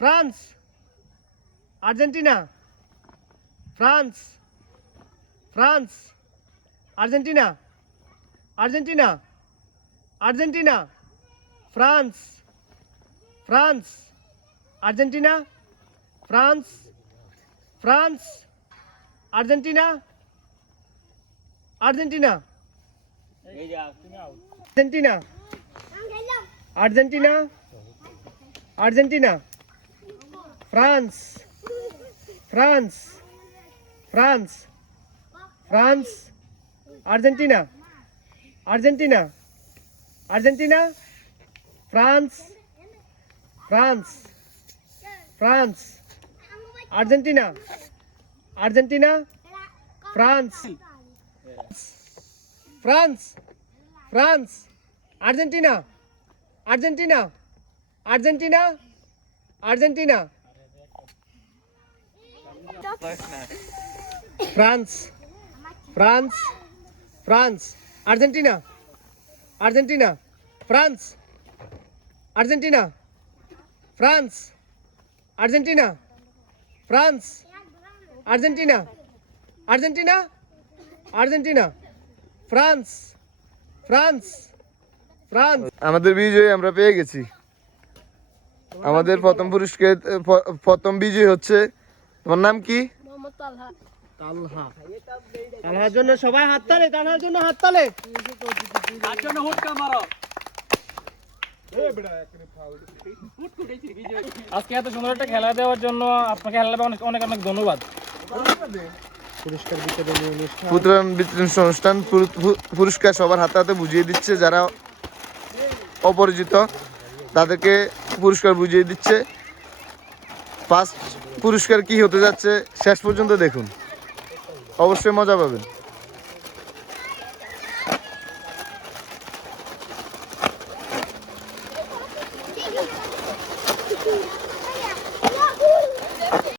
France Argentina France France Argentina Argentina Argentina France France Argentina France France Argentina Argentina Argentina Argentina Argentina France France France France Argentina Argentina Argentina France France France Argentina Argentina France France France Argentina Argentina Argentina Argentina France France France, Argentina Argentina, France Argentina France Argentina France, Argentina Argentina Argentina, France France France. আমাদের বিজয় আমরা পেয়ে গেছি। আমাদের প্রথম পুরস্কার প্রথম বিজয় হচ্ছে তোমার নাম কি? তালহার জন্য সবাই তালহার জন্য তালে। আজকে এত সুন্দর একটা খেলা দেওয়ার জন্য আপনাকে খেলা অনেক অনেক অনেক ধন্যবাদ। পুরস্কার বিতরণী অনুষ্ঠান। পুত্রান বিতরণ অনুষ্ঠান পুরস্কার সবার হাতে হাতে বুঝিয়ে দিচ্ছে যারা অপরিচিত তাদেরকে পুরস্কার বুঝিয়ে দিচ্ছে। ফার্স্ট পুরস্কার কি হতে যাচ্ছে শেষ পর্যন্ত দেখুন। অবশ্যই মজা পাবেন।